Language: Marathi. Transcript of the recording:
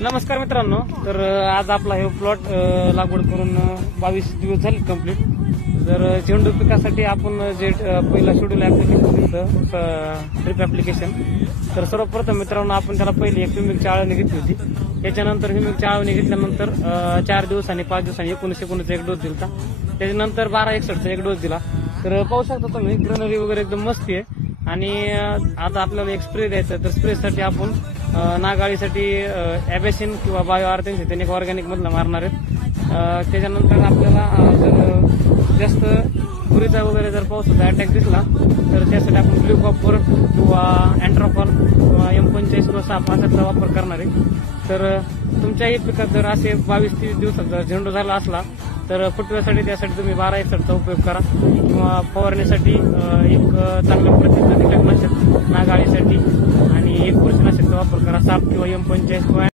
नमस्कार मित्रांनो, तर आज आपला हे प्लॉट लागवड करून 22 दिवस झाले कंप्लीट। तर झेंडू पिकासाठी आपण जे पहिला शेड्यूल ऍप्लिकेशन दिलं ड्रिप ऍप्लिकेशन, तर सर्वप्रथम मित्रांनो आपण त्याला पहिली एक ह्युमिकची आळवणी घेतली होती। त्याच्यानंतर ह्युमिकची आळवणी घेतल्यानंतर 4 दिवसांनी 5 दिवसांनी 19 एक डोस दिला। त्याच्यानंतर 1261चा एक डोस दिला। तर पाहू शकता तुम्ही ग्रीनरी वगैरे एकदम मस्त आहे। आणि आता आपल्याला एक स्प्रे द्यायचा, तर स्प्रेसाठी आपण नागाळीसाठी ॲबॅसिन किंवा बायो आर्थिक ऑर्गॅनिक मधला मारणार आहेत। त्याच्यानंतर आपल्याला जर जास्त पुरीचा वगैरे जर पावसाचा अटॅक दिसला तर त्यासाठी आपण ग्लुकॉपर किंवा अँट्रोकॉल किंवा M45 किंवा 6 वापर करणार आहे। तर तुमच्याही पिकात जर असे 22-23 दिवसात जर झेंडू झाला असला तर फुटव्यासाठी त्यासाठी तुम्ही 1261चा उपयोग करा, किंवा फवारणीसाठी एक चांगल्या प्रतीचं कीटकनाशक नागाळीसाठी आणि एक बुरशीनाशकचा वापर करा, साप किंवा M45 किंवा